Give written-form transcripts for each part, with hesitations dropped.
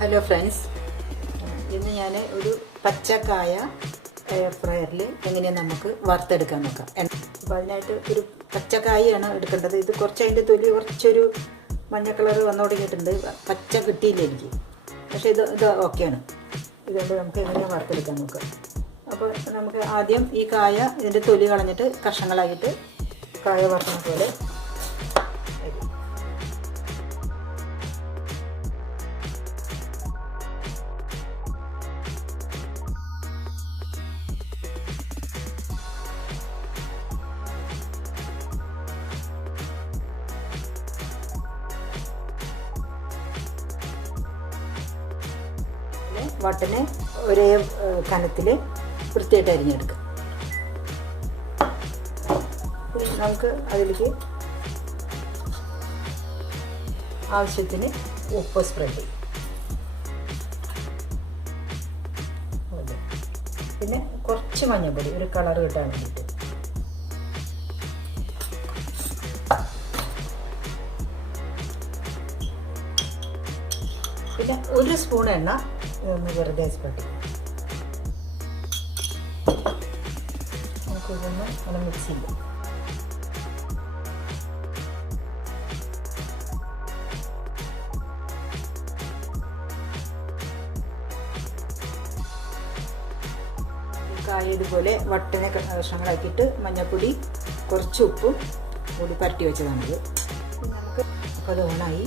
Hello friends, ഇന്ന് ഞാൻ ഒരു പച്ചക്കായ എയർ ഫ്രയറിൽ എങ്ങനെയാണ് നമുക്ക് വറുത്തെടുക്കാൻ നോക്കാം. അപ്പോൾ അതിനായിട്ട് ഒരു പച്ചക്കായാണ് എടുക്കേണ്ടത്. ഇത് കുറച്ച് അതിൻ്റെ തൊലി കുറച്ചൊരു മഞ്ഞ കളർ വന്നു തുടങ്ങിയിട്ടുണ്ട്. പച്ച കിട്ടിയില്ല എനിക്ക്, പക്ഷേ ഇത് ഓക്കെയാണ്. ഇതുകൊണ്ട് നമുക്ക് എങ്ങനെയാണ് വറുത്തെടുക്കാൻ നോക്കാം. അപ്പോൾ നമുക്ക് ആദ്യം ഈ കായ ഇതിൻ്റെ തൊലി കളഞ്ഞിട്ട് കഷ്ണങ്ങളായിട്ട് കായ വറുക്കുന്ന പോലെ വട്ടനെ ഒരേ കനത്തിൽ വൃത്തിയായിട്ട് അരിഞ്ഞെടുക്കാം. നമുക്ക് അതിലേക്ക് ആവശ്യത്തിന് ഉപ്പ് സ്പ്രെഡ് ചെയ്യും. പിന്നെ കുറച്ച് മഞ്ഞൾപ്പൊടി, ഒരു കളർ കിട്ടാൻ വേണ്ടിയിട്ട്. പിന്നെ ഒരു സ്പൂൺ എണ്ണ ഇതൊന്ന് വെറുതെ സ്പ്രെഡ് ചെയ്യും. നമുക്കിതൊന്ന് ഒന്ന് മിക്സ് ചെയ്യും. കായ ഇതുപോലെ വട്ടനെ കഷ്ണങ്ങളാക്കിയിട്ട് മഞ്ഞൾപ്പൊടി കുറച്ച് ഉപ്പും കൂടി പരട്ടി വെച്ചതാണിത്. നമുക്ക് അത് ഓണായി.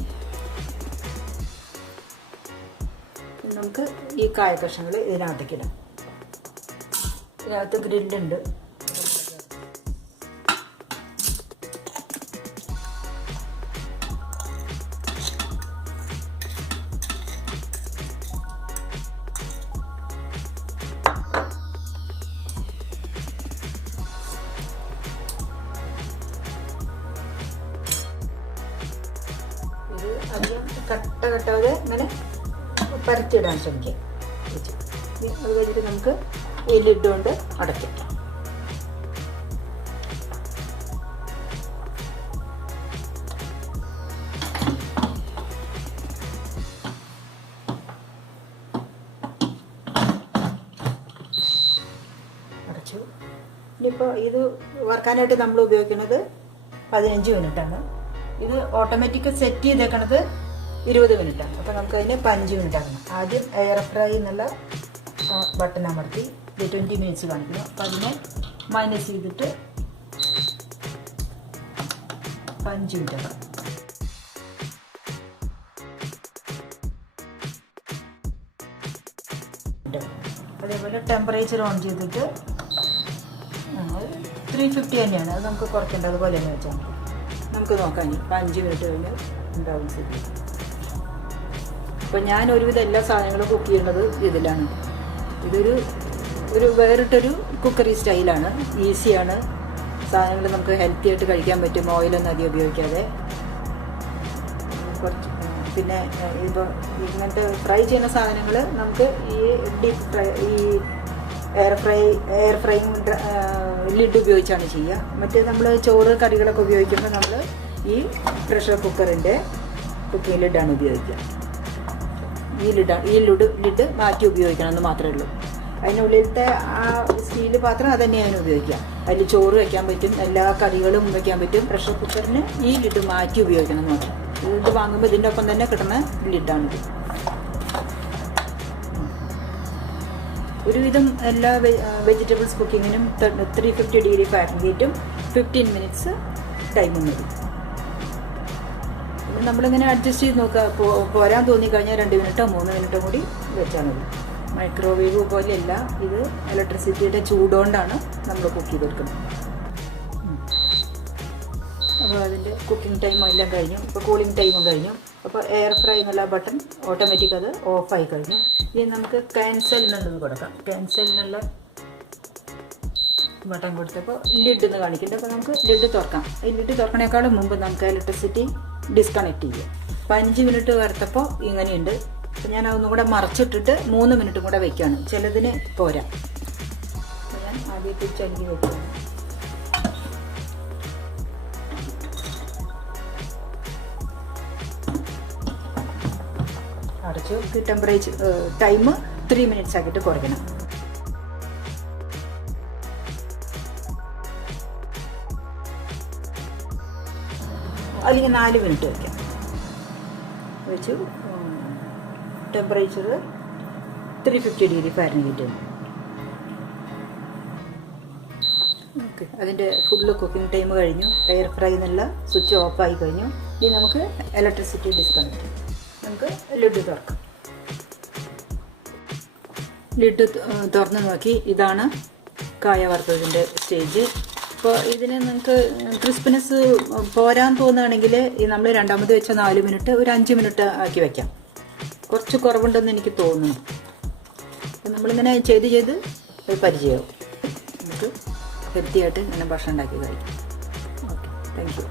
നമുക്ക് ഈ കായ കഷ്ണങ്ങൾ ഇതിനകത്തേക്ക് ഇടാം. ഇതിനകത്ത് ഗ്രില്ലുണ്ട്. ഇത് അധികം കട്ടാതെ ഇങ്ങനെ പരത്തിയിടാൻ ശ്രമിക്കാം. അത് കഴിഞ്ഞിട്ട് നമുക്ക് ഈ ലിഡ് കൊണ്ട് അടയ്ക്കാം. അടച്ചു. ഇനിയിപ്പോൾ ഇത് വറുക്കാനായിട്ട് നമ്മൾ ഉപയോഗിക്കുന്നത് 15 മിനിറ്റാണ്. ഇത് ഓട്ടോമാറ്റിക് സെറ്റ് ചെയ്തേക്കണത് 20 മിനിറ്റാണ്. അപ്പോൾ നമുക്കതിന് 5 മിനിറ്റ് ആക്കണം. ആദ്യം എയർ ഫ്രൈ എന്നുള്ള ബട്ടൺ അമർത്തി ഇത് 20 മിനിറ്റ്സ് കാണിക്കുന്നു. അപ്പോൾ അതിനെ മൈനസ് ചെയ്തിട്ട് 5 മിനിറ്റ് ആക്കാം. അതേപോലെ ടെമ്പറേച്ചർ ഓൺ ചെയ്തിട്ട് 350 തന്നെയാണ്. അത് നമുക്ക് കുറയ്ക്കേണ്ടത്, അതുപോലെ തന്നെ വെച്ചാൽ മതി. നമുക്ക് നോക്കാം. ഇനി 5 മിനിറ്റ് കഴിഞ്ഞ് ഉണ്ടാവും സ്ഥിതി. അപ്പോൾ ഞാൻ ഒരുവിധം എല്ലാ സാധനങ്ങളും കുക്ക് ചെയ്യുന്നത് ഇതിലാണ്. ഇതൊരു വേറിട്ടൊരു കുക്കറി സ്റ്റൈലാണ്. ഈസിയാണ്. സാധനങ്ങൾ നമുക്ക് ഹെൽത്തി ആയിട്ട് കഴിക്കാൻ പറ്റും, ഓയിലൊന്നും അധികം ഉപയോഗിക്കാതെ. കുറച്ച് പിന്നെ ഇപ്പോൾ ഇങ്ങനത്തെ ഫ്രൈ ചെയ്യുന്ന സാധനങ്ങൾ നമുക്ക് ഈ ഡീപ്പ് ഫ്രൈ, ഈ എയർ ഫ്രൈയും ലിഡ് ഉപയോഗിച്ചാണ് ചെയ്യുക. മറ്റേ നമ്മൾ ചോറ് കറികളൊക്കെ ഉപയോഗിക്കുമ്പോൾ നമ്മൾ ഈ പ്രഷർ കുക്കറിൻ്റെ കുക്കിംഗ് ലിഡാണ് ഉപയോഗിക്കുക. ഈ ലിഡ് മാറ്റി ഉപയോഗിക്കണമെന്ന് മാത്രമേ ഉള്ളൂ. അതിനുള്ളിലത്തെ ആ സ്റ്റീൽ പാത്രം അത് തന്നെയാണ് ഉപയോഗിക്കുക. അതിൽ ചോറ് വയ്ക്കാൻ പറ്റും, എല്ലാ കറികളും വയ്ക്കാൻ പറ്റും. പ്രഷർ കുക്കറിന് ഈ ലിഡ് മാറ്റി ഉപയോഗിക്കണം എന്ന് മാത്രം. ഇത് വാങ്ങുമ്പോൾ ഇതിൻ്റെ ഒപ്പം തന്നെ കിട്ടുന്ന ലിഡാണിത്. ഒരുവിധം എല്ലാ വെജിറ്റബിൾസ് കുക്കിങ്ങിനും 350 ഡിഗ്രി ഫാരൻഹീറ്റും 15 മിനിറ്റ്സ് ടൈമും മതി. നമ്മളിങ്ങനെ അഡ്ജസ്റ്റ് ചെയ്ത് നോക്കുക. പോരാൻ തോന്നിക്കഴിഞ്ഞാൽ 2 മിനിറ്റോ 3 മിനിറ്റോ കൂടി വെച്ചാൽ മതി. മൈക്രോവേവ് പോലെയല്ല, ഇത് ഇലക്ട്രിസിറ്റിയുടെ ചൂടുകൊണ്ടാണ് നമ്മൾ കുക്ക് ചെയ്തെടുക്കുന്നത്. അപ്പോൾ അതിൻ്റെ കുക്കിംഗ് ടൈമും എല്ലാം കഴിഞ്ഞു. ഇപ്പോൾ കൂളിംഗ് ടൈമും കഴിഞ്ഞു. അപ്പോൾ എയർ ഫ്രൈ എന്നുള്ള ബട്ടൺ ഓട്ടോമാറ്റിക് അത് ഓഫായി കഴിഞ്ഞു. ഇനി നമുക്ക് ക്യാൻസലിനുള്ളത് കൊടുക്കാം. ക്യാൻസലിനുള്ള ബട്ടൺ കൊടുത്തപ്പോൾ ലിഡ് എന്ന് കാണിക്കുന്നുണ്ട്. അപ്പോൾ നമുക്ക് ലിഡ് തുറക്കാം. ഈ ലിഡ് തുറക്കണേക്കാളും മുമ്പ് നമുക്ക് ഇലക്ട്രിസിറ്റി ഡിസ്കണക്ട് ചെയ്യാം. 5 മിനിറ്റ് വറുത്തപ്പോൾ ഇങ്ങനെയുണ്ട്. അപ്പോൾ ഞാൻ അതൊന്നും കൂടെ മറച്ചിട്ടിട്ട് 3 മിനിറ്റും കൂടെ വയ്ക്കുകയാണ്. ചിലതിന് പോരാ. അപ്പോൾ ഞാൻ ആദ്യത്തെ ചല്ലി വയ്ക്കുകയാണ്. അടച്ചു. ടെമ്പറേച്ചർ ടൈം 3 മിനിറ്റ്സ് ആക്കിയിട്ട് കുറയ്ക്കണം. അല്ലെങ്കിൽ 4 മിനിറ്റ് വയ്ക്കാം. വെച്ചു. Temperature 350 degree Fahrenheit. ഓക്കെ, അതിൻ്റെ ഫുള്ള് കുക്കിംഗ് ടൈം കഴിഞ്ഞു. എയർ ഫ്രൈ എന്നുള്ള സ്വിച്ച് ഓഫായി കഴിഞ്ഞു. ഇനി നമുക്ക് ഇലക്ട്രിസിറ്റി ഡിസ്കണക്ട്. നമുക്ക് ലിഡ് തുറക്കാം. ലിഡ് തുറന്ന് നോക്കി. ഇതാണ് കായ വറുത്തതിൻ്റെ സ്റ്റേജ്. അപ്പോൾ ഇതിന് നിങ്ങൾക്ക് ക്രിസ്പിനെസ് പോരാൻ തോന്നുകയാണെങ്കിൽ നമ്മൾ രണ്ടാമത് വെച്ച 4 മിനിറ്റ് ഒരു 5 മിനിറ്റ് ആക്കി വയ്ക്കാം. കുറച്ച് കുറവുണ്ടെന്ന് എനിക്ക് തോന്നുന്നു. അപ്പം നമ്മളിങ്ങനെ ചെയ്ത് പരിചയമാവും. നമുക്ക് ഹെൽത്തി ആയിട്ട് ഇങ്ങനെ ഭക്ഷണം ഉണ്ടാക്കി കഴിക്കാം. Okay, thank you.